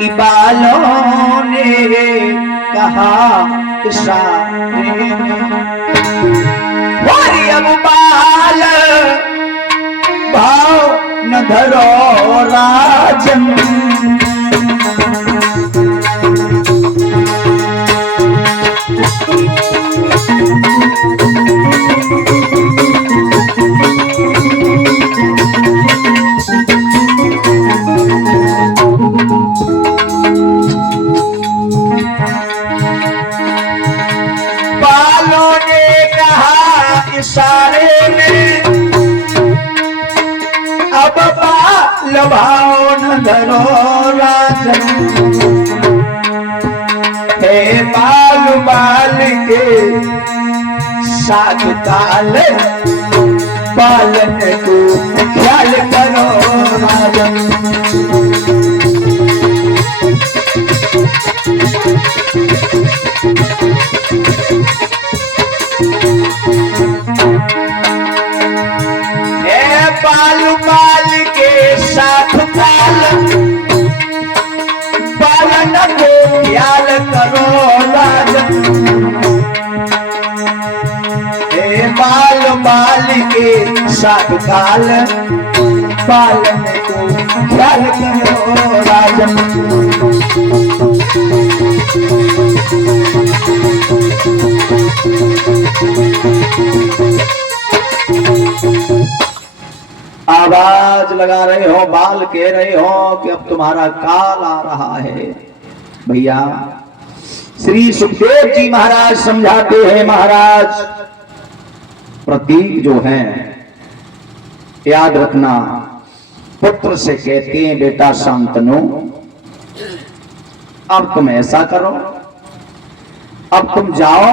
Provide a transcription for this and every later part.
कि बालों ने कहा इशारे में अब बाल भाव न धरो राजन बालों ने कहा इशारे में अब बाल भाव न धरो राजन हे बाल बाल के साथ ताल पालन को ख्याल करो राजन बाल बाल के साथ पालन पालन को ख्याल करो राजन हे बाल बाल के साथ पालन पालन को ख्याल करो राजन आवाज लगा रहे हो बाल कह रहे हो कि अब तुम्हारा काल आ रहा है। भैया श्री सुखदेव जी महाराज समझाते हैं महाराज प्रतीक जो है याद रखना पुत्र से कहते हैं बेटा शांतनु अब तुम ऐसा करो अब तुम जाओ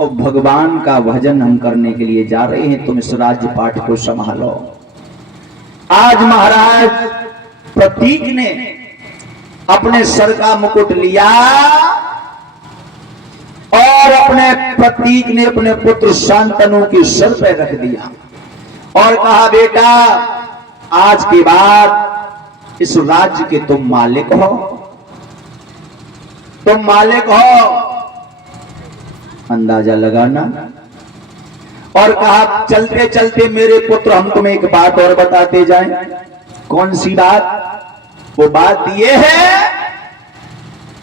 और भगवान का भजन हम करने के लिए जा रहे हैं तुम इस राज्य पाठ को संभालो। आज महाराज प्रतीक ने अपने सर का मुकुट लिया और अपने प्रतीक ने अपने पुत्र शांतनु के सर पे रख दिया और कहा बेटा आज के बाद इस राज्य के तुम मालिक हो तुम मालिक हो अंदाजा लगाना और कहा चलते चलते मेरे पुत्र हम तुम्हें एक बात और बताते जाएं। कौन सी बात? वो बात ये है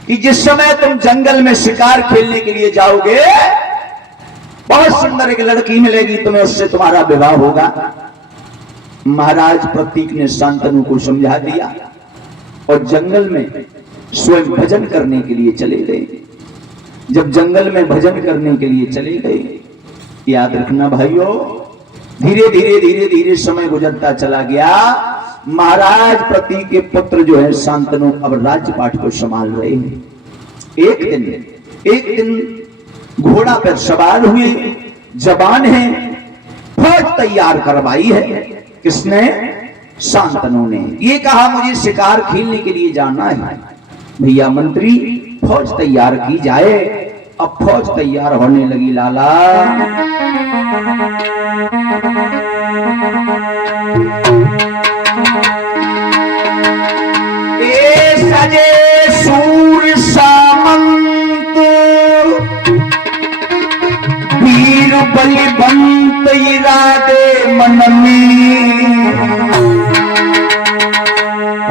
कि जिस समय तुम जंगल में शिकार खेलने के लिए जाओगे बहुत सुंदर एक लड़की मिलेगी तुम्हें उससे तुम्हारा विवाह होगा। महाराज प्रतीक ने शांतनु को समझा दिया और जंगल में स्वयं भजन करने के लिए चले गए। जब जंगल में भजन करने के लिए चले गए याद रखना भाइयों धीरे धीरे धीरे धीरे समय गुजरता चला गया। महाराज प्रतीक के पुत्र जो है शांतनु अब राज्य पाठ को संभाल रहे हैं। एक दिन घोड़ा पर सवार हुए जवान है फौज तैयार करवाई है। किसने? शांतनु ने। ये कहा मुझे शिकार खेलने के लिए जाना है। भैया मंत्री फौज तैयार की जाए। अब फौज तैयार होने लगी लाला। ए सजे सूर सामंत वीर बलिबंत इरादे मन में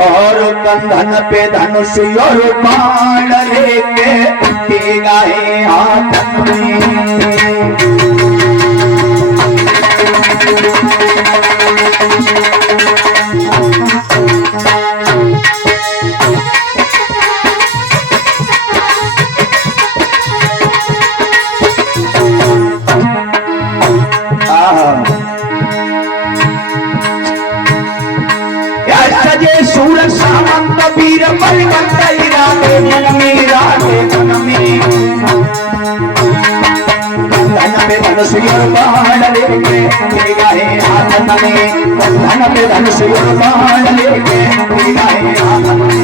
और कंधन पे धनुष और बाण लेके उठेगा है हाथ में। सूर सामंत वीर बलवंत इरादे मन में राधे मन में धन पे धनुष और बाण लेके उठेगा है हाथ में। धन पे धनुष और बाण लेके उठेगा है हाथ में।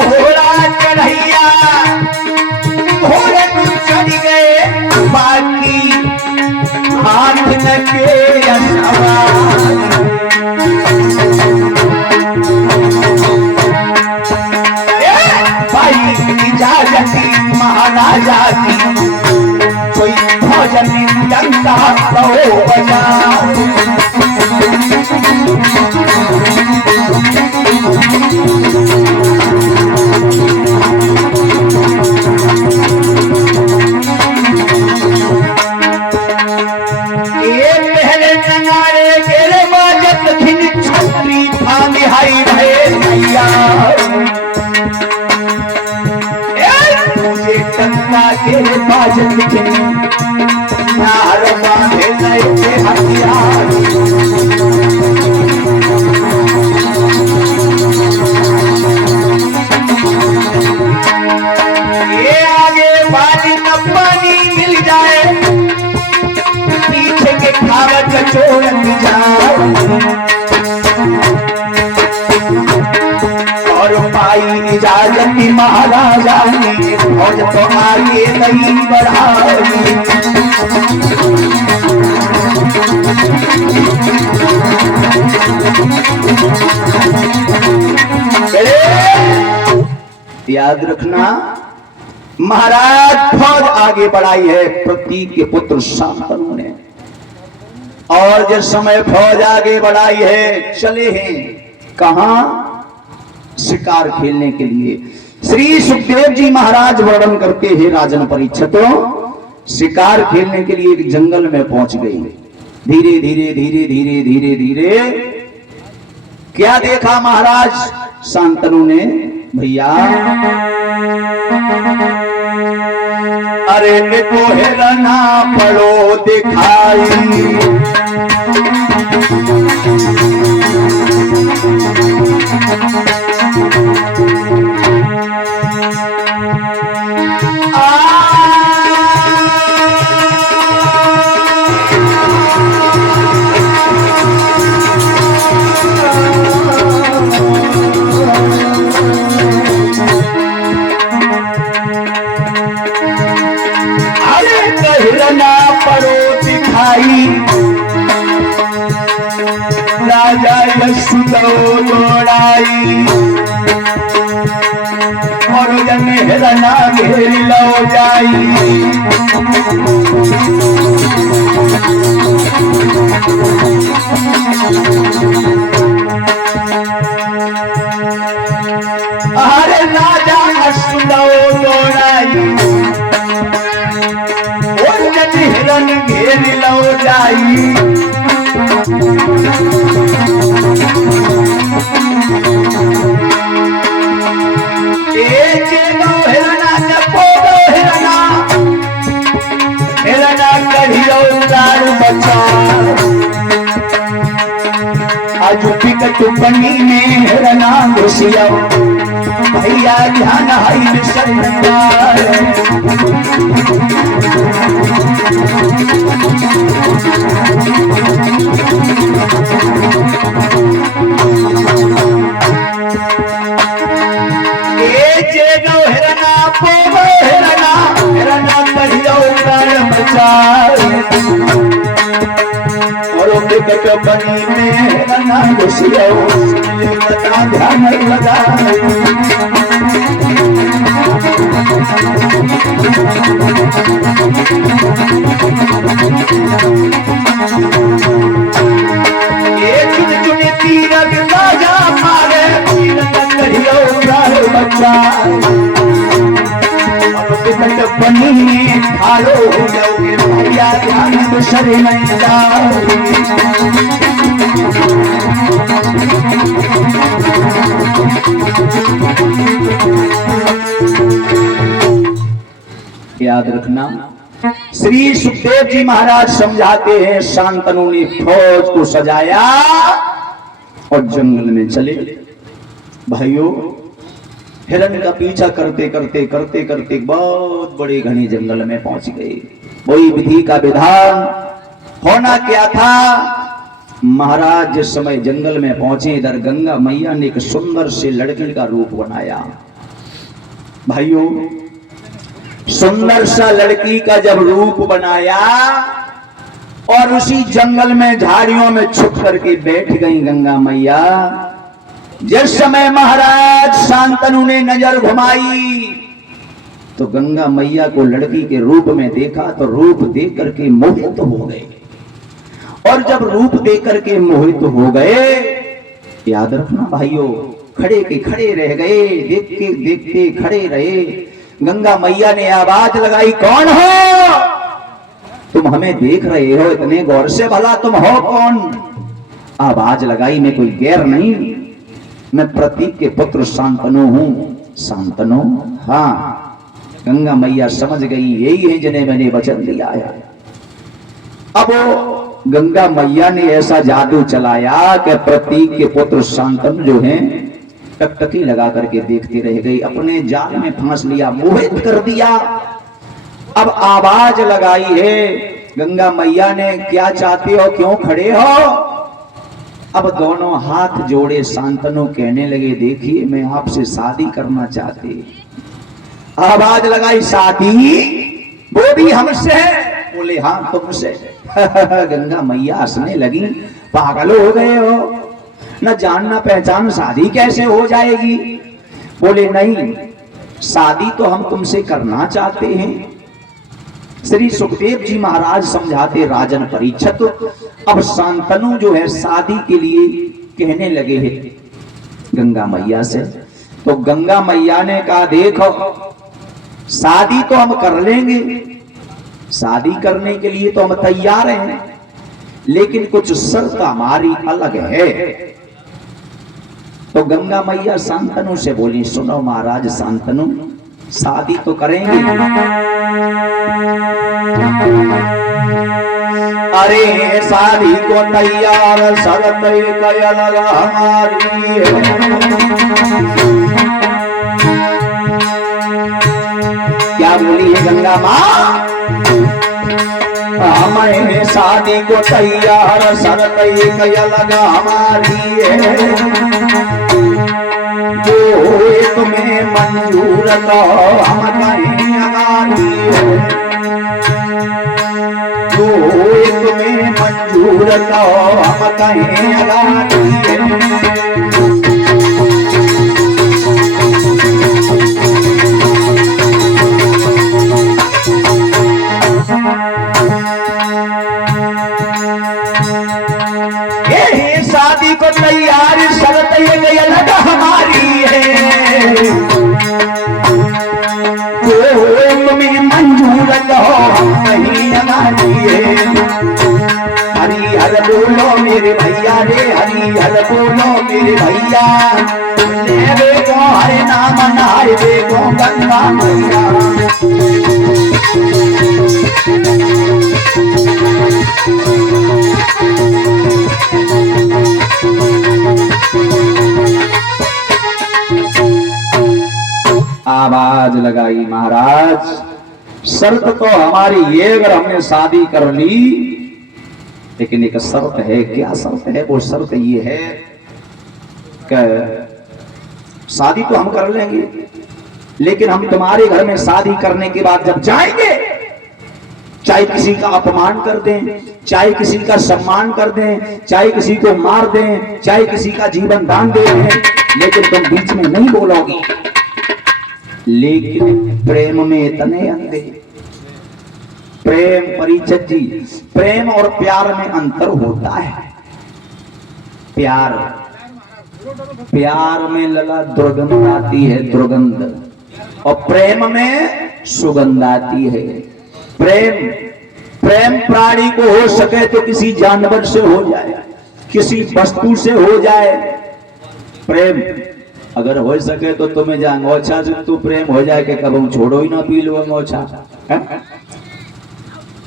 घोड़ा महाराजा की कोई भोजन लंका कहो बजा। ये पहले नगारे के बाजत खिन छतरी फांदी हाई भे भैया टंका के बाजत खिन नार बांधे नए के हथियार। ये आगे बाली न पानी मिल जाए पीछे के खावत चोरत जाए और पाई इजाजत महाराजा ने फौज तो आगे नहीं बढ़ाई। याद रखना महाराज फौज आगे बढ़ाई है प्रतीक के पुत्र शांतनु ने, और जिस समय फौज आगे बढ़ाई है चले हैं कहां शिकार खेलने के लिए। श्री सुखदेव जी महाराज वर्णन करते हैं राजन परीक्षितों शिकार खेलने के लिए एक जंगल में पहुंच गई। धीरे धीरे धीरे धीरे धीरे धीरे क्या देखा महाराज शांतनु ने भैया, अरे देखो हिरना पड़ो दिखाई राजा यशुदो दौड़ाई और जन हिरना घेर लो जाई। अरे राजा यशुदो दौड़ाई और जन हिरन घेर लो जाई। आज टिकट बनी में हिरना घुसिया भैया ध्यान हाई सरदार। हिरना पोगो हिरना हिरना कढ़ियो प्राण बचाए और टिकट बनी में हिरना घुसिया बता ध्यान लगाए। चुन चुन तीर राजा मारे तीर कढ़ियो प्राण बचाए टिकट बनी में खालो हो जाओगे भैया ध्यान सर नहीं जाओगे। याद रखना श्री सुखदेव जी महाराज समझाते हैं शांतनु ने फौज को सजाया और जंगल में चले। भाइयों हिरण का पीछा करते करते करते करते बहुत बड़े घने जंगल में पहुंच गए। वही विधि का विधान होना क्या था, महाराज जिस समय जंगल में पहुंचे इधर गंगा मैया ने एक सुंदर से लड़की का रूप बनाया। भाइयों सुंदर सा लड़की का जब रूप बनाया और उसी जंगल में झाड़ियों में छुप करके बैठ गई गंगा मैया। जिस समय महाराज शांतनु ने नजर घुमाई तो गंगा मैया को लड़की के रूप में देखा तो रूप देख करके मोहित हो गए। और जब रूप देख करके मोहित हो गए, याद रखना भाइयों, खड़े के खड़े रह गए, देखते खड़े रहे। गंगा मैया ने आवाज लगाई, कौन हो तुम? हमें देख रहे हो इतने गौर से, भला तुम हो कौन? आवाज लगाई, मैं कोई गैर नहीं, मैं प्रतीक के पुत्र शांतनु हूं। शांतनु? हाँ। गंगा मैया समझ गई, यही है जिन्हें मैंने वचन दिया है। अब गंगा मैया ने ऐसा जादू चलाया कि प्रतीक के पुत्र शांतनु जो हैं टकटकी लगा करके देखते रह गई, अपने जाल में फांस लिया, मोहित कर दिया। अब आवाज लगाई है गंगा मैया ने, क्या चाहते हो, क्यों खड़े हो? अब दोनों हाथ जोड़े शांतनु कहने लगे, देखिए मैं आपसे शादी करना चाहती। आवाज लगाई, शादी? वो भी हमसे? बोले हाँ तुमसे। गंगा मैया हंसने लगी, पागल हो गए हो, न जानना पहचान शादी कैसे हो जाएगी? बोले नहीं, शादी तो हम तुमसे करना चाहते हैं। श्री सुखदेव जी महाराज समझाते राजन परीक्षित। अब शांतनु जो है शादी के लिए कहने लगे हैं गंगा मैया से। तो गंगा मैया ने कहा, देखो शादी तो हम कर लेंगे, शादी करने के लिए तो हम तैयार हैं, लेकिन कुछ शर्त हमारी अलग है। तो गंगा मैया शांतनु से बोली, सुनो महाराज शांतनु, शादी तो करेंगे, अरे शादी को तैयार शर्त एक अलग हमारी है। क्या बोली है गंगा माँ? हमें शादी को तैयार शर्त एक अलग हमारी है, जो तुम्हें मंजूर तो हम कहीं अगारी है, जो तुम्हें मंजूर तो हम कहीं अगारी है। शादी को तैयार शर्त ये अलग हमारी है, जो तुम्हें मंजूर कहो हम नहीं हमारी है। हरी हर बोलो मेरे भैया रे, हरी हर बोलो मेरे भैया, ले देखो हरे नाम नारे देखो गंगा मैया। आवाज लगाई, महाराज शर्त तो हमारी ये, अगर हमने शादी कर ली, लेकिन एक शर्त है। क्या शर्त है? वो शर्त ये है कि शादी तो हम कर लेंगे, लेकिन हम तुम्हारे घर में शादी करने के बाद जब जाएंगे, चाहे किसी का अपमान कर दें, चाहे किसी का सम्मान कर दें, चाहे किसी को मार दें, चाहे किसी का जीवन दान दे दें, लेकिन तुम बीच में नहीं बोलोगी। लेकिन प्रेम में इतने अंधे, प्रेम परीक्षित जी, प्रेम और प्यार में अंतर होता है। प्यार में लला दुर्गंध आती है, दुर्गंध, और प्रेम में सुगंध आती है। प्रेम प्राणी को हो सके तो किसी जानवर से हो जाए, किसी वस्तु से हो जाए। प्रेम अगर हो सके तो तुम्हें जा अंगोछा से तू प्रेम हो जाए कि कब हम छोड़ो ही ना पी लो अंगोछा।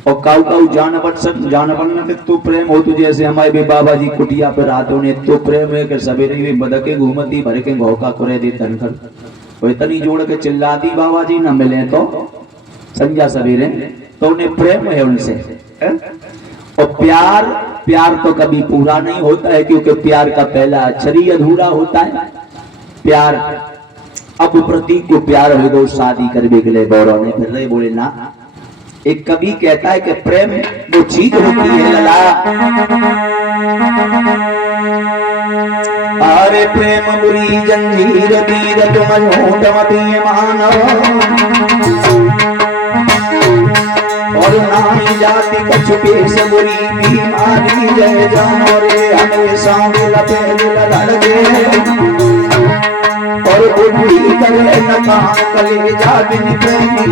और काऊ जानवर न तू प्रेम हो, तुझे जैसे हमारे भी बाबा जी कुटिया पे रातों ने तो प्रेम है कि सवेरे भी बदके घूमती भर के घोका करे दे तनकर, वो इतनी जोड़ के चिल्लाती बाबा जी न मिले तो संध्या सवेरे, तो उन्हें प्रेम है उनसे। और प्यार तो कभी पूरा नहीं होता है, क्योंकि प्यार का पहला अक्षर ही अधूरा होता है। प्यार अब प्रतीक को प्यार हो गो शादी करने के लिए गौरव ने फिर रहे, बोले ना। एक कवि कहता है कि प्रेम वो चीज होती है लला, अरे प्रेम बुरी जंजीर वीर तुम झूठमती मानव, और नाई जाति कछु पेश बुरी बीमारी जय जानो रे हमेशा दिल पे दिल धड़के, और बुद्धि करे न कान कलेजा बिन प्रेमी।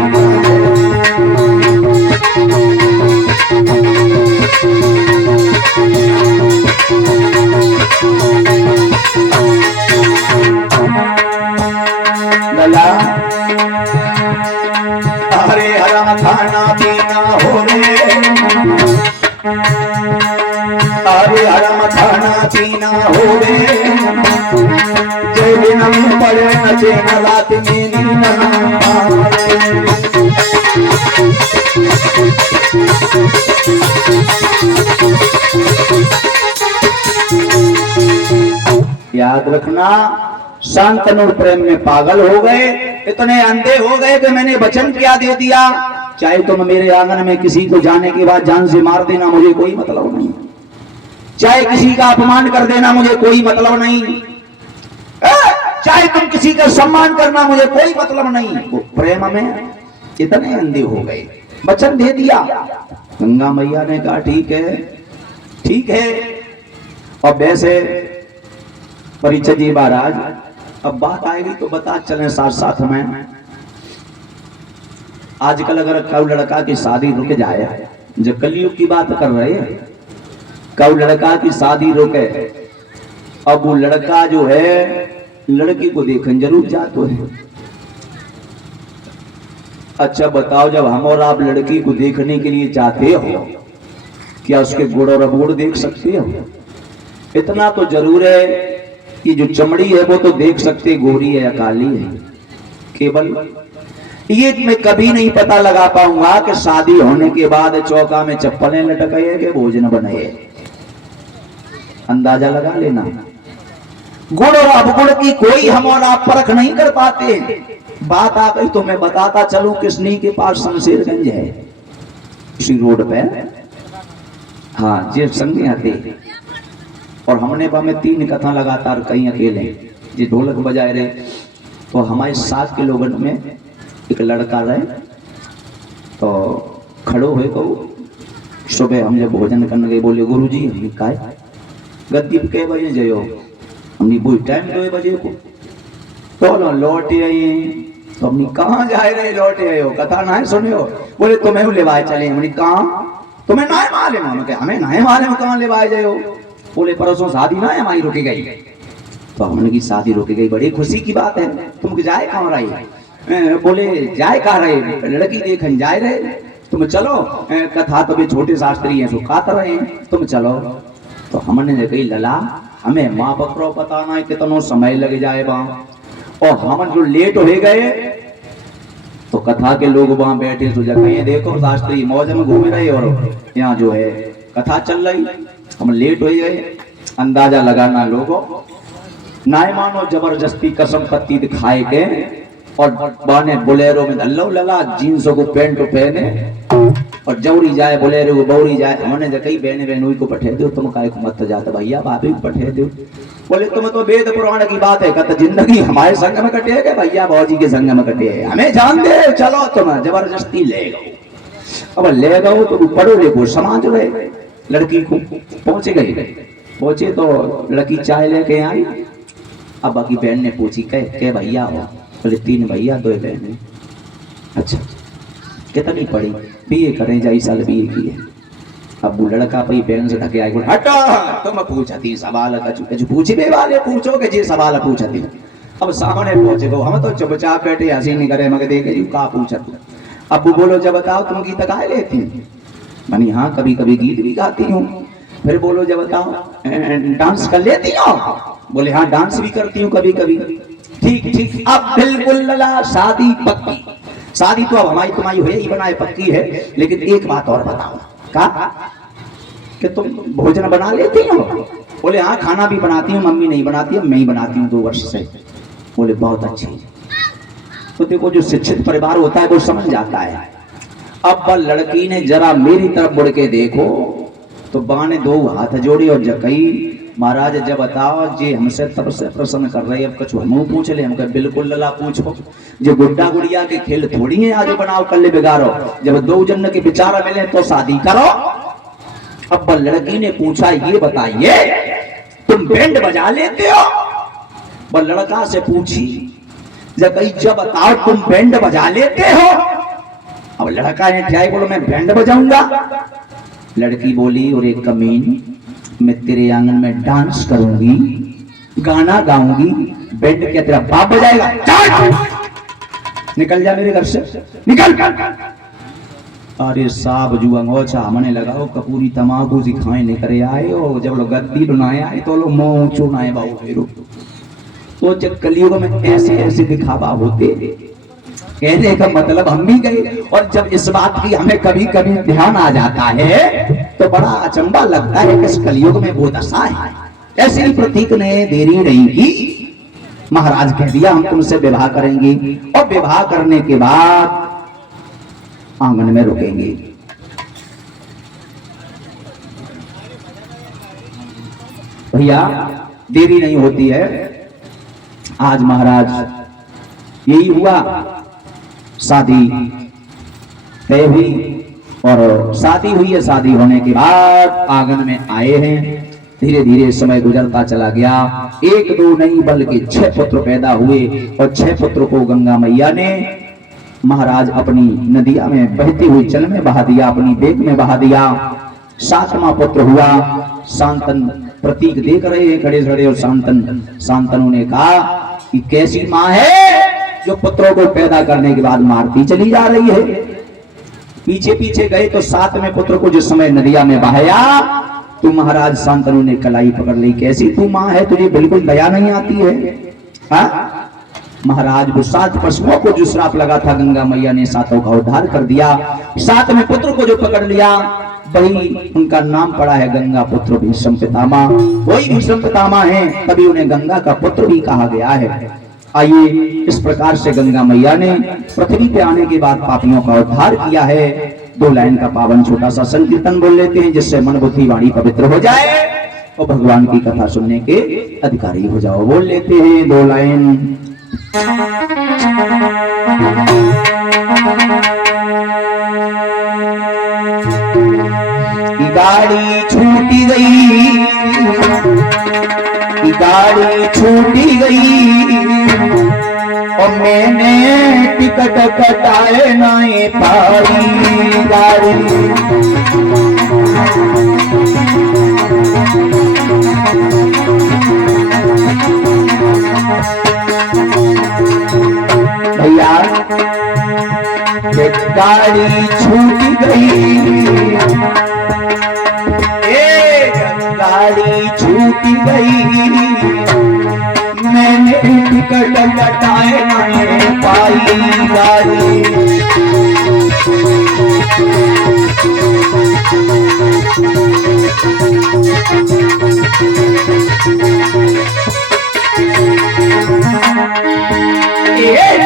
हरे हरम खाना पीना हो रे, हरे हरम खाना पीना हो रे, जय दिन में पड़े न चैन रात में नींद याद रखना, शांतनु प्रेम में पागल हो गए, इतने अंधे हो गए कि मैंने वचन क्या दे दिया, चाहे तुम मेरे आंगन में किसी को जाने के बाद जान से मार देना, मुझे कोई मतलब नहीं, चाहे किसी का अपमान कर देना, मुझे कोई मतलब नहीं, चाहे तुम किसी का सम्मान करना, मुझे कोई मतलब नहीं। वो प्रेम में इतने अंधे हो गए, वचन दे दिया। गंगा मैया ने कहा ठीक है ठीक है। और वैसे परिचय जी महाराज, अब बात आएगी तो बता चलें साथ साथ में। आजकल अगर कऊ लड़का की शादी रुक जाए, जो कलयुग की बात कर रहे हैं, कऊ लड़का की शादी रुके, अब वो लड़का जो है लड़की को देखने जरूर जाते हैं। अच्छा बताओ, जब हम और आप लड़की को देखने के लिए जाते हो, क्या उसके गुड़ और अबूड़ देख सकते हो? इतना तो जरूर है कि जो चमड़ी है वो तो देख सकते गोरी है या काली है। केवल ये मैं कभी नहीं पता लगा पाऊंगा कि शादी होने के बाद चौका में चप्पलें लटके के भोजन बने। अंदाजा लगा लेना, गुड़ और अवगुण की कोई हम और आप परख नहीं कर पाते। बात आ गई तो मैं बताता चलूं, किसनी के पास शमशेरगंज है, इसी रोड पे, हाँ जे संगे आते, और हमने में 3 कथा लगातार कहीं अकेले जी ढोलक बजाए रहे। तो हमारे साथ के लोगों में एक लड़का रहे, तो खड़ो हुए को सुबह हम जब भोजन करने गए, बोले गुरुजी हमने कहा गद्दी पे के बजे जयो, हमने बुई टाइम 2 बजे को, तो लौटे आई, तो हमने कहाँ जाए रहे, लौटे आए हो, कथा ना सुने हो? बोले तुम्हें लेवाए चले, हमने कहा तुम्हें ना मालूम, हमें ना मालूम कहाँ लेवाए जाए हो? बोले परसों शादी ना है हमारी रुकी गई। तो हमने की शादी रुकी गई, बड़ी खुशी की बात है, तुम जाए कहाँ रही? बोले जाए कहाँ रहे, लड़की देखन जाए रहे, तुम चलो, कथा तो भी छोटे शास्त्री हैं, सुखात रहे, तुम चलो। तो हमने कही लला हमें माँ बकरो पता ना कितना समय लग जाए वहां, और हम जो लेट हो गए तो कथा के लोग वहां बैठे तो जगह देखो शास्त्री मौज में घूम रहे और यहाँ जो है कथा चल रही, हम लेट हो गए। अंदाजा लगाना लोगों, ना मानो जबरदस्ती कसम पत्ती दिखाए के, और बाने बोलेरो में धल्लो लला जींसों को पैंट पहने, और जौरी जाए बोलेरो को बौरी जाए। हमने कई बहने बहनों को पठे दो, तुम काय को मत जाते भैया, भाभी को पठे दो। बोले तुम तो वेद पुराण की बात है, कहते जिंदगी हमारे संग में कटे है भैया भौजी के संग में कटे है, हमें जान दे, चलो तुम जबरदस्ती ले गए। अब ले गए तो पढ़ो लिखो समाज रहे, लड़की को पहुंचे पहुंचे तो लड़की चाय लेके आई। अब बाकी बहन ने पूछी के भैया हो? बोले 3 भैया 2 बहनें। अच्छा कितनी पढ़ी? बीए करें, जाई साल बीए की है। अब वो लड़का पई बहन से ढके आई, हटो तुम पूछती सवाल कछु पूछबे वाले पूछो के जे सवाल पूछती। अब सामने पहुंचे गो, हम तो चुपचाप बैठे हंसी नहीं करे, मगर देखे जी का पूछत। अब वो बोलो जब बताओ तुम गीत गाए लेती? मनी हाँ कभी कभी गीत भी गाती हूँ। फिर बोलो जब बताओ डांस कर लेती हो? बोले हाँ डांस भी करती हूँ कभी कभी। ठीक ठीक, अब बिल्कुल लला शादी पक्की। शादी तो अब हमारी तुम्हारी हुई ही बनाए पक्की है, लेकिन एक बात और बताओ का कि तुम भोजन बना लेती हो? बोले हाँ खाना भी बनाती हूँ, मम्मी नहीं बनाती है, मैं ही बनाती हूँ 2 वर्ष से। बोले बहुत अच्छी। तो देखो जो शिक्षित परिवार होता है वो समझ जाता है। अब लड़की ने जरा मेरी तरफ मुड़ के देखो तो बाने 2 हाथ जोड़े और जकई महाराज जब बताओ जे हमसे तब से प्रश्न कर रहे अब कुछ हम पूछ ले। हम बिल्कुल लला पूछो, जो गुड्डा गुड़िया के खेल थोड़ी है आज बनाओ कल बिगाड़ो। जब दो जन के विचार मिले तो शादी करो। अब लड़की ने पूछा ये बताइए तुम बैंड बजा लेते हो? वह लड़का से पूछी जब बताओ तुम बैंड बजा लेते हो? अब लड़का ने क्या बोलो मैं बैंड बजाऊंगा। लड़की बोली और एक कमीन मैं तेरे आंगन में डांस करूंगी, गाना गाऊंगी, बैंड क्या तेरा बाप बजाएगा? निकल जा मेरे घर से, निकल। अरे साहब जुआ छा मने लगाओ कपूरी तमाकू सिखाए नहीं करे आए हो। जब लोग गद्दी लुनाए आए तो लोग मोह चुनाए बाबू फेरो। तो जब कलयुग में ऐसे ऐसे दिखावा होते, कहने का मतलब हम भी गए। और जब इस बात की हमें कभी कभी ध्यान आ जाता है तो बड़ा अचंबा लगता है कि इस कलयुग में वो दशा है। ऐसे ही प्रतीक ने देरी नहीं की, महाराज कह दिया हम तुमसे विवाह करेंगे और विवाह करने के बाद आंगन में रुकेंगे। भैया देरी नहीं होती है। आज महाराज यही हुआ, शादी तय हुई और शादी हुई है। शादी होने के बाद आंगन में आए हैं। धीरे धीरे समय गुजरता चला गया। एक दो नहीं बल्कि 6 पुत्र पैदा हुए और 6 पुत्र को गंगा मैया ने महाराज अपनी नदिया में बहती हुई जल में बहा दिया, अपनी बेग में बहा दिया। 7वां पुत्र हुआ शांतन। प्रतीक देख रहे हैं खड़े खड़े और शांतनु ने कहा कि कैसी माँ है जो पुत्रों को पैदा करने के बाद मारती चली जा रही है। पीछे पीछे गए तो 7वें पुत्र को जिस समय नदिया में बहाया तो महाराज शांतनु ने कलाई पकड़ ली। कैसी तू माँ है, तुझे बिल्कुल दया नहीं आती है? महाराज वो 7 पशुओं को जो श्राप लगा था गंगा मैया ने 7 का उद्धार कर दिया। 7वें पुत्र को जो पकड़ लिया वही उनका नाम पड़ा है गंगा पुत्र भीष्म पितामह। वही भीष्म पितामह है, तभी उन्हें गंगा का पुत्र भी कहा गया है। आइए इस प्रकार से गंगा मैया ने पृथ्वी पे आने के बाद पापियों का उद्धार किया है। 2 लाइन का पावन छोटा सा संकीर्तन बोल लेते हैं जिससे मन बुद्धि वाणी पवित्र हो जाए और भगवान की कथा सुनने के अधिकारी हो जाओ। बोल लेते हैं 2 लाइन। गाड़ी छूटी गई, गाड़ी छूटी गई और मैंने टिकट कटाए नहीं पाई। गाड़ी भैया गाड़ी छूट गई, गाड़ी छूट गई, मैंने टिकट कटाए नहीं पाई। गाड़ी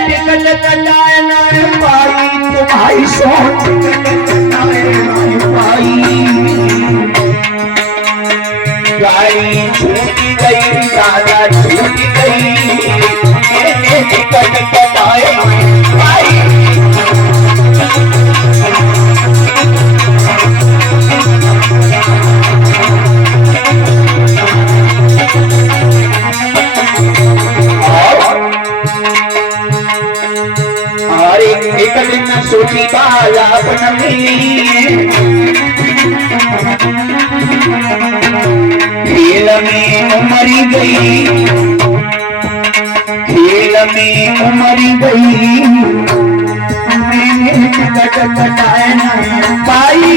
टिकट कटाए नहीं पाई, तुम्हारी सोच कटाए नहीं पाई। गाड़ी छूट गई, दादा छूट गई, टिकट कटाए नहीं पाई। एक दिन सोची बाला खेल में उमरी गई, खेल में उमरी गई, मैंने टिकट कटाए नहीं पाई।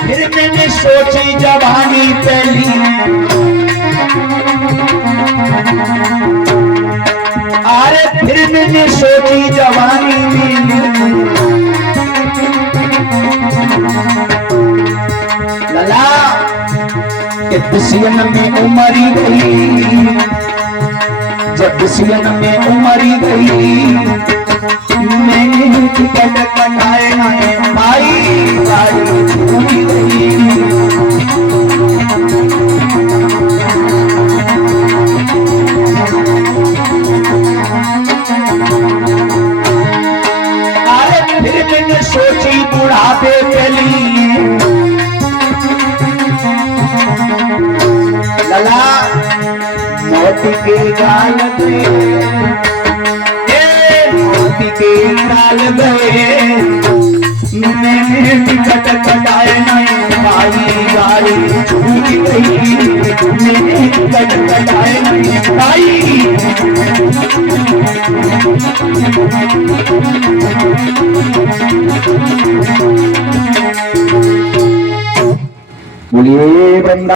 फिर मैंने सोची जवानी पहली, अरे फिर मैंने सोची जवानी मेरी, लला के दुश्मन में उमरी गई, जब सियन में उमरी गई, मैंने टिकट कटाए नहीं भाई, गाड़ी छूट गई। अरे फिर मैंने सोची बुढ़ापे के लिए, लला मोती के गाल गए, मोती के गाल गए, मैंने टिकट कटाए नहीं भाई, गाड़ी छूट गई, मैंने टिकट कटाए नहीं भाई। बोलिए बंदा